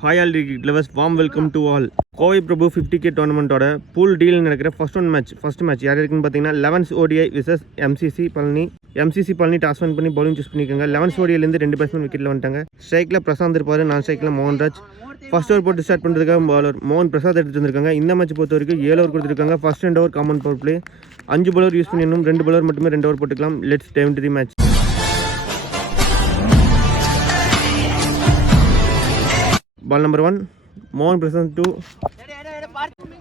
Hi all cricket lovers, warm welcome to all. Kovai Prabhu 50K டோர்னமெண்ட்டோட pool deal நடக்கிற first match யார் இருக்குன்னு பார்த்தீங்கன்னா 11 ODI versus MCC Palani toss win பண்ணி பவுலிங் சூஸ் பண்ணியிருக்காங்க. 11 ODIலேருந்து 2 பேட்ஸ்மேன் விக்கெட்டில் வந்துட்டாங்க. ஸ்ட்ரைக்கில் பிரசாந்த் இருப்பார், நான் ஸ்ட்ரைக்கில் மோகன்ராஜ். ஃபர்ஸ்ட் ஓவர் போட்டு ஸ்டார்ட் பண்ணுறதுக்காக பாலர் மோகன் பிரசாத் எடுத்துட்டு வந்திருக்காங்க. இந்த மேட்ச் பொறுத்த வரைக்கும் 7 ஓவர் கொடுத்துருக்காங்க. First 2 over common power play, 5 bowler use பண்ணி 2 பவுலர் மட்டுமே 2 ஓவர் போட்டுக்கலாம். Let's dive into the match. Ball number 1 மோகன் பிரசாந்த் 2.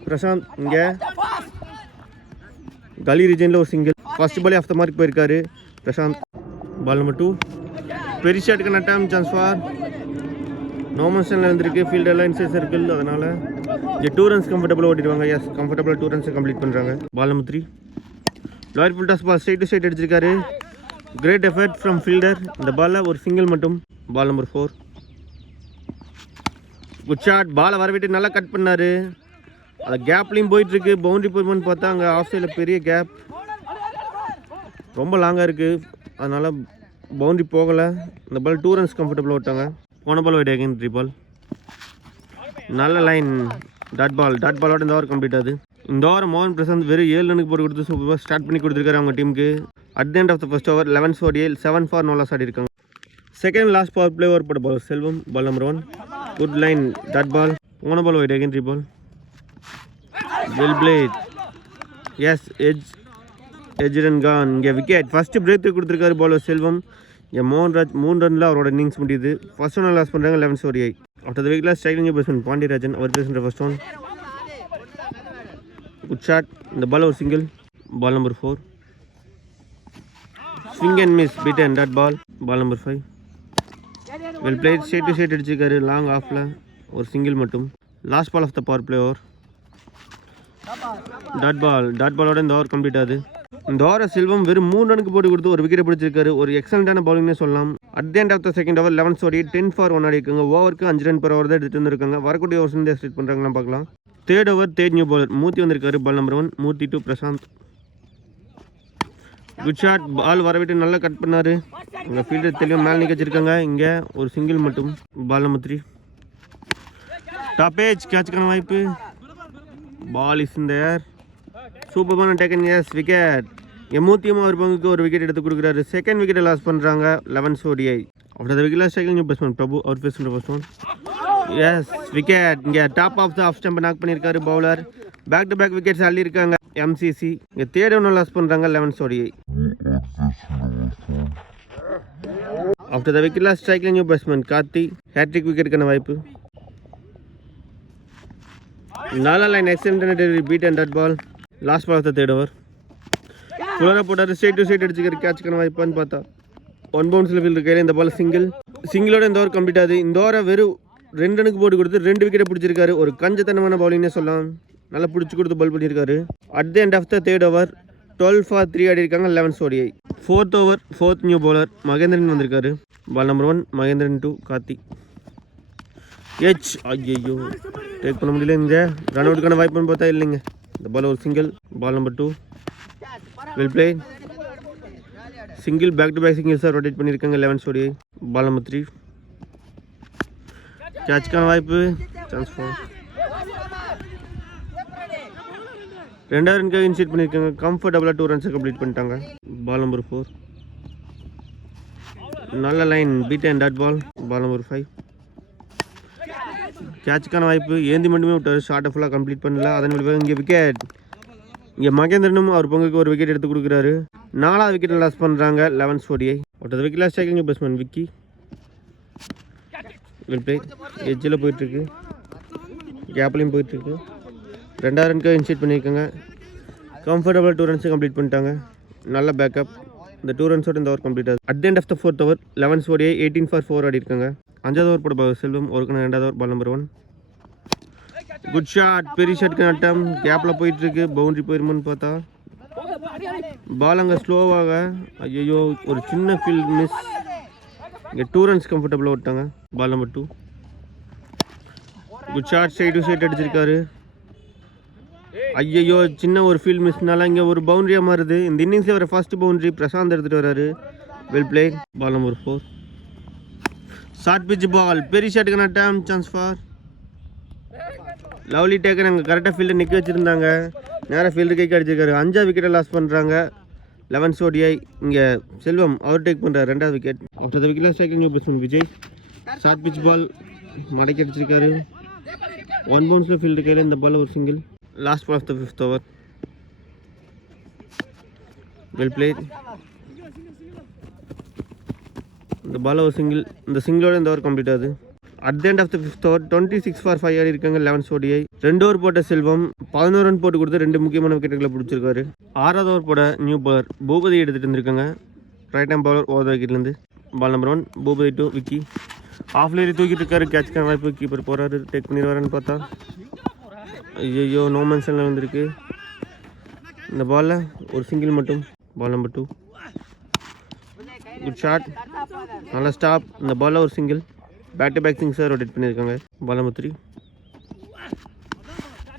பிரசாந்த் இங்கே கலி ரீஜனில் ஒரு சிங்கிள். ஃபர்ஸ்ட் பாலே ஆஃப் த மார்க் போயிருக்காரு பிரசாந்த். பால் நம்பர் 2 பெரிய ஷாட்டுக்கு நட்டாம் சான்ஸ் ஃபார் நோமன்ஸனில் வந்துருக்கு. ஃபீல்டெல்லாம் இன்சைட் சர்க்கிள், அதனால் இங்கே 2 ரன்ஸ் கம்ஃபர்டபுளாக ஓடிடுவாங்க. எஸ், கம்ஃபர்டபுளாக 2 ரன்ஸை கம்ப்ளீட் பண்ணுறாங்க. பால் நம்பர் 3 லாயர் full toss ball straight to straight அடிச்சிருக்காரு. Great effort from fielder. இந்த பாலில் ஒரு சிங்கிள் மட்டும். Ball number 4 good shot. பாலை வரவிட்டு நல்லா கட் பண்ணார். அந்த கேப்லேயும் போயிட்டுருக்கு. பவுண்டரி போயிருமான்னு பார்த்தா அங்கே ஆஃப் சைடில் பெரிய கேப், ரொம்ப லாங்காக இருக்குது, அதனால் பவுண்டரி போகலை. இந்த பால் 2 ரன்ஸ் கம்ஃபர்டபுளாக விட்டாங்க. போன பால் வைட் அகைன் 3 பால். நல்ல லைன். டாட் பாலோட இந்த ஓவர் கம்ப்ளீட் ஆகுது. இந்த ஓவர் மோகன் பிரசாந்த் வெறும் 7 ரனுக்கு போட்டு கொடுத்து சூப்பராக ஸ்டார்ட் பண்ணி கொடுத்துருக்காரு அவங்க டீமுக்கு. At the end of the first over 11 ODI 7 for no loss ஆடி இருக்காங்க. Second last power play over போட்ட ball Selvam. Ball number 1 good line. Dot ball. போன ball wide again 3 ball. Well played. Yes, edge run gone. இங்கே wicket. First break through கொடுத்துருக்காரு பாலர் செல்வம். இங்கே மோகன்ராஜ் 3 ரனில் அவரோட innings முடியுது. First one loss பண்ணுறாங்க 11 ODI. After the wicket striking batsman Pandiyarajan, அவர் பேசுகிற first one. Good shot. இந்த பால் ஒரு single. Ball number 4 swing and miss beaten. Dot ball. Ball number 5 well played. Straight to straight அடிச்சிருக்காரு long ஆஃபில், ஒரு single மட்டும். Last ball of the power play over. Dot பாலோட இந்த over complete ஆகுது. இந்த ஓவரை செல்வம் வெறும் 3 ரனுக்கு போட்டு கொடுத்து ஒரு விக்கெட் பிடிச்சிருக்காரு. ஒரு எக்ஸலண்டான பவுலிங்னே சொல்லலாம். At the end of the second over 11 ODI 10 for 1 ஆடி இருக்காங்க. ஓவருக்கு 5 ரன் per over தான் எடுத்துகிட்டு வந்திருக்காங்க. வரக்கூடிய ஓவர்ஸ் வந்து எக்ஸ்பெக்ட் பண்ணுறாங்களா பார்க்கலாம். Third over third new bowler Murthy வந்திருக்காரு. Ball number 1 Murthy 2 Prashanth. Good shot. Ball வரவிட்டு நல்லா கட் பண்ணார். இங்கே ஃபீல்டர் தெளிவாக மேலே நிற்க வச்சிருக்காங்க. இங்கே ஒரு சிங்கிள் மட்டும். பால் நம்பர் 3 டாப் ஏஜ் கேட்சுக்கான வாய்ப்பு. Ball is in the air. சூப்பரான டேக்கன். Yes, wicket. மூர்த்தியும் அவர் பங்குக்கு ஒரு விக்கெட் எடுத்து கொடுக்குறாரு. செகண்ட் விக்கெட்டை லாஸ் பண்ணுறாங்க 11 ODI. After the wicket striking batsman Prabhu, அவர் பேசுகிற ஃபர்ஸ்ட் ஒன். Yes, wicket. இங்கே டாப் ஆஃப் த ஆஃப் ஸ்டம்பை நாக் பண்ணியிருக்காரு bowler. Back to back wickets அள்ளியிருக்காங்க எம்சிசி. இங்கே தேர்ட் ஒன்று லாஸ் பண்ணுறாங்க 11 ODI. After the wicket loss striking batsman Karthi, hattrick விக்கெட்டுக்கான வாய்ப்பு. நல்ல line. Excellent delivery. Beat and dot ball. Last ball of the third over. ஃபுல்லாக போட்டார். ஸ்ட்ரைட் டு ஸ்ட்ரைட் அடிச்சுக்கிற கேட்சுக்கான வாய்ப்பான்னு பார்த்தா 1 பவுன்ஸில் ஃபீல்டு கையில் இந்த பால் சிங்கிளோட இந்த ஓவர் கம்ப்ளீட் ஆகுது. இந்த ஓவரை வெறும் 2 ரனுக்கு போட்டு கொடுத்து 2 விக்கெட்டை பிடிச்சிருக்காரு. ஒரு கஞ்சத்தனமான பவுலிங்னே சொல்லலாம். நல்லா பிடிச்சி கொடுத்து பால் பண்ணியிருக்காரு. At the end of the third over 12 for 3 ஆடி இருக்காங்க 11 ODI. Fourth over fourth new bowler Mahendran வந்திருக்காரு. Ball number 1 Mahendran 2 Karthi. எச் ஐயோ டேக் பண்ண முடியல. இங்கே ரன் அவுட்டுக்கான வாய்ப்புன்னு பார்த்தா இல்லைங்க. இந்த பால் ஒரு single. Ball number 2 well play. Single. Back to back சிங்கிள்ஸாக ரொட்டேட் பண்ணியிருக்காங்க 11 ODI. பால் நம்பர் 3 கேட்சுக்கான வாய்ப்பு. சான்ஸ் ஃபார் 2 ரனுக்காக இன்சைட் பண்ணியிருக்காங்க. கம்ஃபர்டபுளாக 2 ரன்ஸை கம்ப்ளீட் பண்ணிட்டாங்க. பால் நம்பர் 4 நல்ல line. Beat and dot ball. Ball number 5 கேட்சுக்கான வாய்ப்பு. ஏந்தி மட்டுமே விட்டார். ஷார்ட்டை ஃபுல்லாக கம்ப்ளீட் பண்ணல. அதன் விளைவாக இங்கே விக்கெட். இங்கே மகேந்திரனும் அவர் பங்குக்கு ஒரு விக்கெட் எடுத்து கொடுக்குறாரு. 4வது விக்கெட்டை லாஸ் பண்ணுறாங்க 11 ODI. ஒருத்தர் wicket loss striking batsman Vicky. Well play. எட்ஜில் போயிட்டுருக்கு, கேப்லையும் போயிட்டுருக்கு. 2 ரனுக்காக இன்சைட் பண்ணியிருக்காங்க. கம்ஃபர்டபுள் 2 ரன்ஸை கம்ப்ளீட் பண்ணிட்டாங்க. நல்ல பேக்கப். இந்த 2 ரன்ஸோட இந்த ஓவர் கம்ப்ளீட் ஆகுது. At the end of the fourth over 11 ODI 18 for 4 ஆடி இருக்காங்க. 5வது ஓவர் போட செல்வம் ஒருக்கான 2வது over. Ball number 1 good shot. பெரிய ஷாட்க்கு நட்டம். கேப்பில் போயிட்டுருக்கு. பவுண்டரி போயிருமான்னு பார்த்தா பால் அங்கே ஸ்லோவாக. ஐயோ ஒரு சின்ன ஃபீல்ட் மிஸ். இங்கே 2 ரன்ஸ் கம்ஃபர்டபுளாக விட்டாங்க. Ball number 2 good shot. Straight to straight அடிச்சிருக்காரு. ஐயோ சின்ன ஒரு ஃபீல்ட் மிஸ்னால இங்கே ஒரு பவுண்டரியாக மாறுது. இந்த இன்னிங்ஸில் வர ஃபர்ஸ்ட் பவுண்டரி பிரசாந்த் எடுத்துகிட்டு வர்றாரு. Well play. Ball number 4 short pitch ball பெரிய ஷாட்டுக்கான time chance for lovely taken. அங்கே கரெக்டாக ஃபீல்டர் நிற்க வச்சுருந்தாங்க, நேராக ஃபீல்டர் கைக்கு அடிச்சிருக்காரு. 5வது விக்கெட்டை லாஸ் பண்ணுறாங்க 11 ODI. இங்கே செல்வம் அவர் டேக் பண்ணுறாரு 2வது wicket. After the wicket striking new batsman Vijay. Short pitch ball மடக்கி அடிச்சிருக்காரு. 1 பவுன்ஸில் ஃபீல்டர் கையில் இந்த பால் ஒரு single. Last ball of the 5th over. Well played. இந்த பால் ஒரு சிங்கிள். இந்த சிங்கிளோட இந்த ஓவர் கம்ப்ளீட் ஆகுது. At the end of the 5th over 26 for 5 ஆடி இருக்காங்க 11 ODI. 2 ஓவர் போட்ட செல்வம் 11 ரன் போட்டு கொடுத்து 2 முக்கியமான விக்கெட்டுகளை பிடிச்சிருக்காரு. 6வது ஓவர் போட நியூ பவுலர் பூபதி எடுத்துகிட்டு இருந்திருக்காங்க. ரைட் ஹேண்ட் பவுலர் ஓவர் விக்கெட்லேருந்து. Ball number 1 Boopathi to Vicky. ஆஃப்லேரி தூக்கிட்டு இருக்காரு. கேட்ச்க்கான வாய்ப்பு. கீப்பர் போகிறாரு, டேக் பண்ணிடுவாருன்னு பார்த்தா ஐயோ நோ மென்ஷனில் வந்திருக்கு. இந்த பாலில் ஒரு சிங்கிள் மட்டும். பால் நம்பர் 2 குட் ஷாட், நல்ல ஸ்டாப். இந்த பாலில் ஒரு சிங்கிள். பேக் டு பேக் சிங்ஸாக ரொட்டேட் பண்ணியிருக்காங்க. பால் நம்பர் 3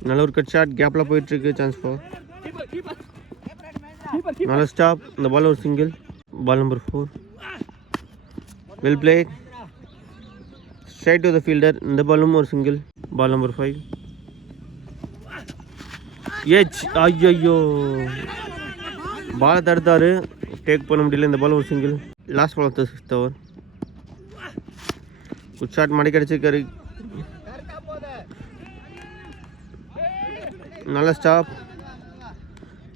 நல்ல ஒரு கட் ஷாட், கேப்பில் போயிட்டுருக்கு. சான்ஸ் ஃபார் நல்ல ஸ்டாப். இந்த பால் ஒரு single. Ball number 4 well played, straight to the fielder. இந்த பாலும் ஒரு சிங்கிள். Ball number 5 H. ஐயோ பாலை தடுத்தாரு, டேக் பண்ண முடியல. இந்த பால் ஒரு single. Last ball of the 6th over. Good shot மடக்கி அடிச்சிருக்காரு. நல்ல ஸ்டாப்.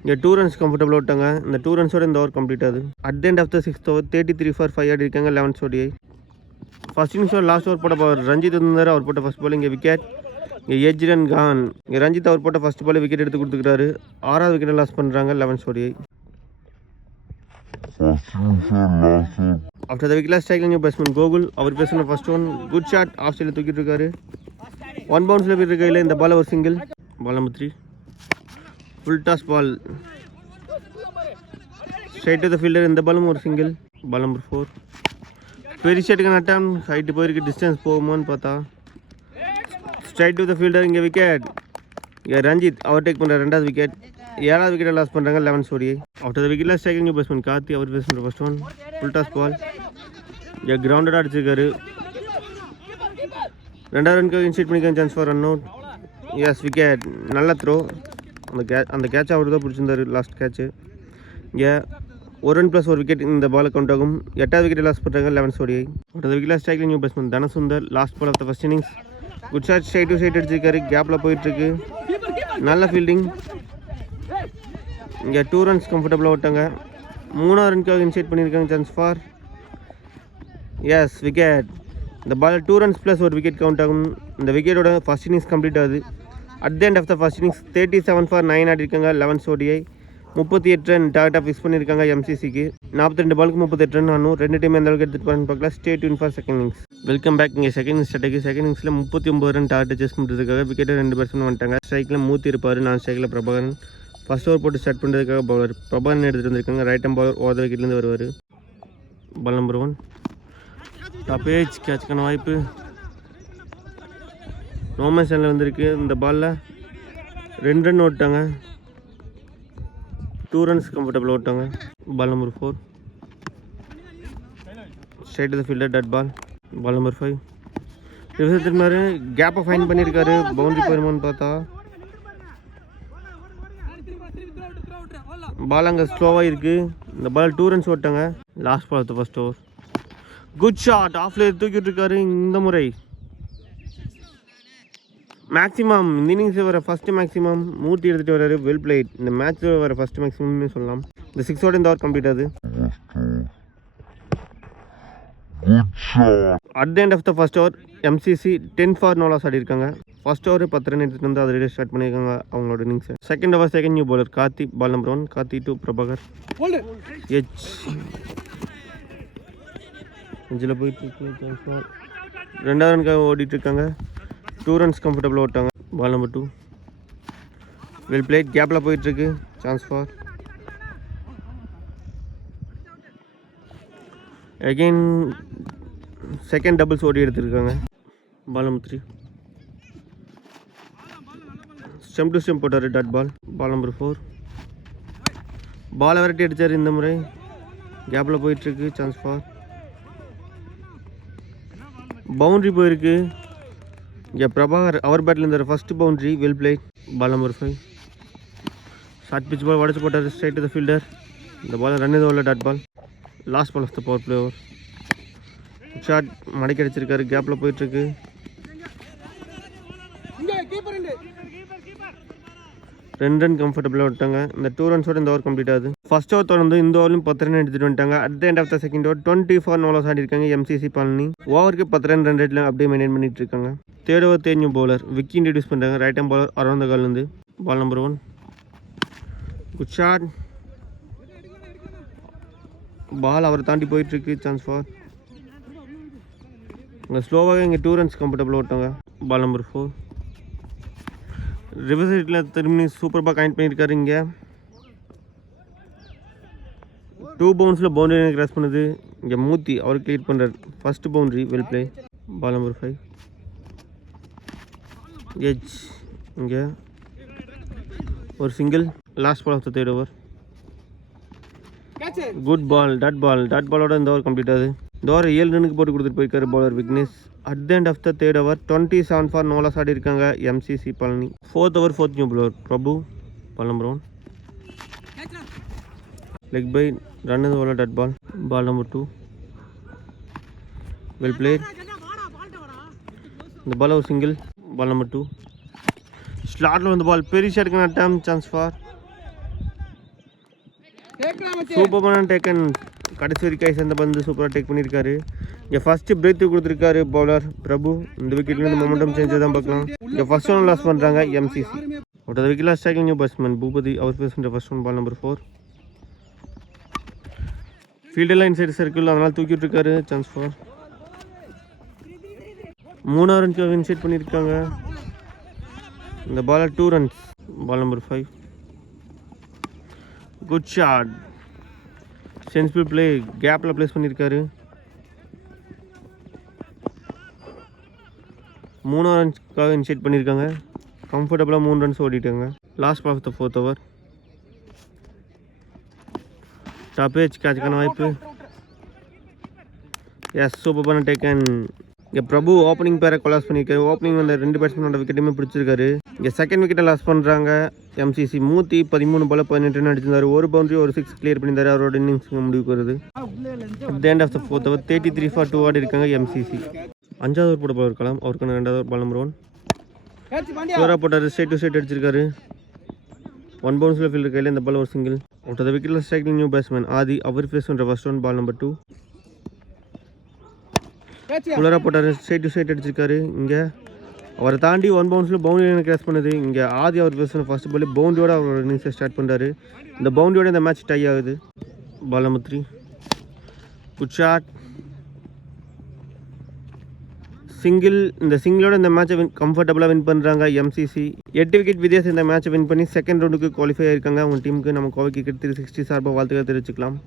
இங்கே 2 runs கம்ஃபர்டபுளாக விட்டாங்க. இந்த 2 runsோட இந்த ஓவர் கம்ப்ளீட் ஆகுது. At the end of the 6th over 33 for 5 ஆடி இருக்காங்க 11 ODI. ஃபர்ஸ்ட் இன்னிங்ஸோட லாஸ்ட் ஓவர் போட்ட பவர் ரஞ்சித் இருந்தார். அவர் போட்ட ஃபர்ஸ்ட் பால் இங்கே விக்கெட். இங்கே எஜ் ரன் கான். இங்கே ரஞ்சித் அவர் போட்ட ஃபர்ஸ்ட் பால் விக்கெட் எடுத்து கொடுத்துக்கிறாரு. 6வது விக்கெட்டை லாஸ் பண்ணுறாங்க 11 ODI. After the wicket striking batsman Gokul. அவர் பேசுன first one good shot, off சைடில் தூக்கிட்டு இருக்காரு. 1 பவுன்ஸில் போயிட்டு இருக்கையில் இந்த பால் ஒரு single. Ball number 3 full toss ball straight to the fielder. இந்த பாலும் ஒரு சிங்கிள். பால் நம்பர் 4 பெரிய ஷாட்டுக்கான அட்டம். ஹைட்டு போயிருக்கு, டிஸ்டன்ஸ் போகுமான்னு பார்த்தா ஸ்ட்ரைட் டு த ஃபீல்டர். இங்கே விக்கெட். இங்கே ரஞ்சித் அவர் டேக் பண்ணுற 2வது விக்கெட். 7வது விக்கெட்டை லாஸ் பண்ணுறாங்க 11 ODI. ஆஃப்டர் த விக்கெட்டில் ஸ்ட்ரைக்கிங் பேட்ஸ்மேன் கார்த்தி. அவர் பேசுகிற first one full toss ball. இங்கே கிரவுண்டடாக அடிச்சிருக்காரு. 2வது ரனுக்கு இன்சைட் பண்ணிக்க chance for run out. Yes wicket. நல்ல த்ரோ. அந்த கேட்ச் அவர் தான் பிடிச்சிருந்தாரு, லாஸ்ட் கேட்ச்சு. இங்கே 1 run + 1 விக்கெட் இந்த பால் கவுண்ட் ஆகும். 8வது விக்கெட்டை லாஸ் பண்ணுறாங்க 11 ODI. ஆஃப்டர் த விக்கெட்டில் striking batsman Dhanasundar. Last ball of the first innings. Good shot, straight to side அடிச்சிருக்காரு. கேப்பில் போயிட்டுருக்கு. நல்ல ஃபீல்டிங். இங்கே 2 runs கம்ஃபர்டபுளாக விட்டாங்க. 3வது ரனுக்காக இன்சைட் பண்ணியிருக்காங்க. Chance for S wicket. இந்த பால் 2 runs + 1 விக்கெட் கவுண்ட் ஆகும். இந்த விக்கெட்டோட ஃபர்ஸ்ட் இன்னிங்ஸ் கம்ப்ளீட் ஆகுது. At the end of the first innings 37 for 9 ஆடி இருக்காங்க 11 ODI. 38 ரன் டார்கெட்டாக ஃபிக்ஸ் பண்ணியிருக்காங்க MCCக்கு. 42 பாலுக்கு 38 ரன் ஆனும். 2 டீம் எந்த அளவுக்கு எடுத்துகிட்டு போகிறான்னு பார்க்கலாம். Stay tuned for second innings. Welcome back. இங்கே செகண்ட் இன்னிங்ஸ் ஸ்டார்ட் ஆகி செகண்ட் இன்னிங்ஸில் 39 ரன் டார்கெட் சேஸ் பண்ணுறதுக்காக விக்கெட்டை 2 பேட்ஸ்மேன் வந்துட்டாங்க. ஸ்ட்ரைக்கில் மூர்த்தி இருப்பார், நான் ஸ்ட்ரைக்கில் பிரபாகரன். ஃபர்ஸ்ட் ஓவர் போட்டு ஸ்டார்ட் பண்ணுறதுக்காக பவுலர் பிரபாகரன் எடுத்துகிட்டு வந்திருக்காங்க. ரைட் ஹேண்ட் பவுலர் ஓவர் விக்கெட்லேருந்து வருவார். பால் நம்பர் 1 டாப் ஏஜ் கேட்ச்க்கான வாய்ப்பு. நோமன் சேனல் வந்திருக்கு. இந்த பாலில் 2 ரன் ஓட்டாங்க. 2 runs கம்ஃபர்டபுளாக ஓட்டாங்க. Ball number 4 straight to the fielder dot ball. Ball number 5 திருமாரு கேப்பை ஃபைன் பண்ணியிருக்காரு. பவுண்டரி போயிருமான்னு பார்த்தா பால் அங்கே ஸ்லோவாக இருக்குது. இந்த பால் 2 runs ஓட்டாங்க. Last ball of the first over. Good shot, ஆஃப்ல தூக்கிட்டு இருக்காரு. இந்த முறை மேக்ஸிமம் இந்த இன்னிங்ஸில் வர ஃபஸ்ட்டு மேக்ஸிமம் மூர்த்தி எடுத்துகிட்டு வர்றாரு. Well played. இந்த மேட்ச்சில் வர ஃபஸ்ட்டு மேக்ஸிமம்னு சொல்லலாம். இந்த 6 இந்த ஓவர் கம்ப்ளீட் ஆகுது. At the end of the first over MCC 10 for no loss ஆடி இருக்காங்க. ஃபர்ஸ்ட் ஓவர் 10 ரன் எடுத்துகிட்டு வந்து அதை ஸ்டார்ட் பண்ணியிருக்காங்க அவங்களோட இன்னிங்ஸை. Second over second new bowler Karthi. Ball number 1 Karthi to Prabhakar. எச் அஞ்சில் போயிட்டு 2வது ரனுக்காக ஓடிட்டு இருக்காங்க. 2 runs கம்ஃபர்டபுளாக ஓட்டாங்க. Ball number 2 well played. கேப்பில் போயிட்டுருக்கு. Chance for again second doubles ஓடி எடுத்துருக்காங்க. Ball number 3 stump to stump போட்டார் டாட் பால். பால் நம்பர் 4 பாலை விரட்டி அடித்தார். இந்த முறை கேப்பில் போயிட்டுருக்கு. சான்ஸ் ஃபார் பவுண்ட்ரி போயிருக்கு. இங்கே பிரபாகர் அவர் பேட்டில் இருந்த first boundary. Well played. Ball number 5. Short pitch ball உடச்சு போட்டார் ஸ்ட்ரைட் டு த ஃபீல்டர். இந்த பால் ரன் இது உள்ள dot ball. Last ball of the power play over. Shot மடக்கி அடிச்சிருக்காரு. கேப்பில் போயிட்டுருக்கு. 2 ரன் கம்ஃபர்டபுளாக விட்டாங்க. இந்த 2 ரன்ஸோட இந்த ஓவர் கம்ப்ளீட் ஆகுது. ஃபர்ஸ்ட் ஓவர் தொடர்ந்து இந்த ஓவர்லையும் 10 ரன் எடுத்துகிட்டு வந்துட்டாங்க. At the end of the second over 24 நாலாஸ் ஆடி இருக்காங்க எம்சிசி பழனி. ஓவருக்கு 10 ரன் ரேட்டில் அப்படியே மெயின்டைன் பண்ணிட்டு இருக்காங்க. Third over third new bowler Vicky introduce பண்ணுறாங்க. Right hand bowler around the கால்லேருந்து. Ball number 1. Good shot. Ball அவரை தாண்டி போயிட்டுருக்கு. Chance for. இங்கே ஸ்லோவாக இங்கே 2 ரன்ஸ் கம்ஃபர்டபுளாக விட்டாங்க. Ball number 4. ரிவர்ஸ் சைட்டில் திரும்பி சூப்பராக கனெக்ட் பண்ணியிருக்காரு. இங்கே 2 பவுன்ஸில் பவுண்டரி கிராஸ் பண்ணுது. இங்கே மூர்த்தி அவர் கிளியர் பண்ணுறாரு. First boundary. Well play. Ball number 5. Edge. இங்கே ஒரு single. Last ball of the third over. Good ball. Dot பாலோட இந்த ஓவர் கம்ப்ளீட் ஆகுது. இந்த ஓவர் 7 ரன்னுக்கு போட்டு கொடுத்துட்டு போயிருக்காரு bowler Vignesh. At the end of the third over 27 for no loss ஆடி இருக்காங்க MCC Palani. Fourth over fourth new bowler Prabhu. Ball number 1. Leg bye run இது உள்ள dot ball. Ball number 2. Well played. இந்த பால் ஒரு சிங்கிள். Ball number 2. ஸ்லாட்டில் வந்து ball பெரிய ஷாட்டுக்கு அட்டம். Chance for. சூப்பரான டேக்கன். கடைசி வரைக்கும் சேர்ந்த பந்து சூப்பராக டேக் பண்ணியிருக்காரு. இங்கே ஃபஸ்ட்டு பிரேக் கொடுத்துருக்காரு பவுலர் பிரபு. இந்த விக்கெட்லேருந்து மொமெண்டம் சேஞ்ச் தான் பார்க்கலாம். இங்கே ஃபர்ஸ்ட் ஒன் லாஸ் பண்ணுறாங்க MCC. Out of the wicket striking new batsman Boopathi அவர் ஃபேஸ் பண்ணுற ஃபர்ஸ்ட் ஒன். Ball number 4. ஃபீல்டெல்லாம் இன்சைட் சர்க்கிள் அதனால் தூக்கி விட்டுருக்காரு. Chance for. 3 ரன்க்கு இன்சைட் பண்ணியிருக்காங்க. இந்த ball 2 runs. Ball number 5. Good shot. Sensible play. கேப்பில் ப்ளேஸ் பண்ணியிருக்காரு. 3 ரன்ஸ்க்காக இன்சைட் பண்ணியிருக்காங்க. கம்ஃபர்டபுளாக 3 ரன்ஸ் ஓடிட்டாங்க. Last ball of the fourth over. Top edge கேட்சுக்கான வாய்ப்பு. எஸ் சூப்பரான டேக்கன். இங்கே பிரபு ஓப்பனிங் பேரை கொலாஸ் பண்ணியிருக்காரு. ஓப்பனிங் வந்து 2 பேட்ஸ்மேனோட விக்கெட்டுமே பிடிச்சிருக்காரு. இங்கே செகண்ட் விக்கெட்டை லாஸ் பண்ணுறாங்க எம்சிசி. மூர்த்தி 13 பால் 18 ரன் அடிச்சிருந்தார். ஒரு பவுண்டரி ஒரு 6 கிளியர் பண்ணியிருந்தார். அவரோட இன்னிங்ஸ் முடிவுக்கு வருது. At the end of the fourth over 33 for 2 ஆடி இருக்காங்க எம்சிசி. 5வது ஓவர் போட போகிற இருக்கலாம். அவருக்கான 2வது ஓவர். Ball number 1. ஸ்கோராக போட்டார். ஸ்ட்ரைட் டு ஸ்ட்ரைட் அடிச்சிருக்காரு. 1 பவுன்ஸில் ஃபீல்டர் கையில் இந்த பால் ஒரு சிங்கிள். அவுட் ஆஃப் த விக்கெட்டில் ஸ்ட்ரைக்கிங் நியூ பேட்ஸ்மேன் ஆதி அவர் ஃபேஸ் பண்ணுற ஃபர்ஸ்ட் ஒன். Ball number 2. குளராக போட்டார். ஸ்ட்ரைட் டு ஸ்ட்ரைட் அடிச்சிருக்காரு. இங்கே அவரை தாண்டி 1 பவுன்ஸில் பவுண்டரி கிராஸ் பண்ணுது. இங்கே ஆதி அவர் ஃபேஸ் பண்ண ஃபர்ஸ்ட் பால் பவுண்டரியோட அவரோட இன்னிங்ஸை ஸ்டார்ட் பண்ணுறாரு. இந்த பவுண்டரியோட இந்த மேட்ச் டை ஆகுது. Ball number 3. Good shot. Single. இந்த சிங்கிளோட இந்த மேட்சை கம்ஃபர்டபுளாக வின் பண்ணுறாங்க எம்சிசி. 8 விக்கெட் வித்தியாசம் இந்த மேட்சை வின் பண்ணி செகண்ட் ரவுண்டுக்கு குவாலிஃபை ஆயிருக்காங்க. அவங்க டீமுக்கு நம்ம கோவை கிரிக்கெட் 360 சார்பாக வாழ்த்துக்கள் தெரிவிச்சுக்கலாம்.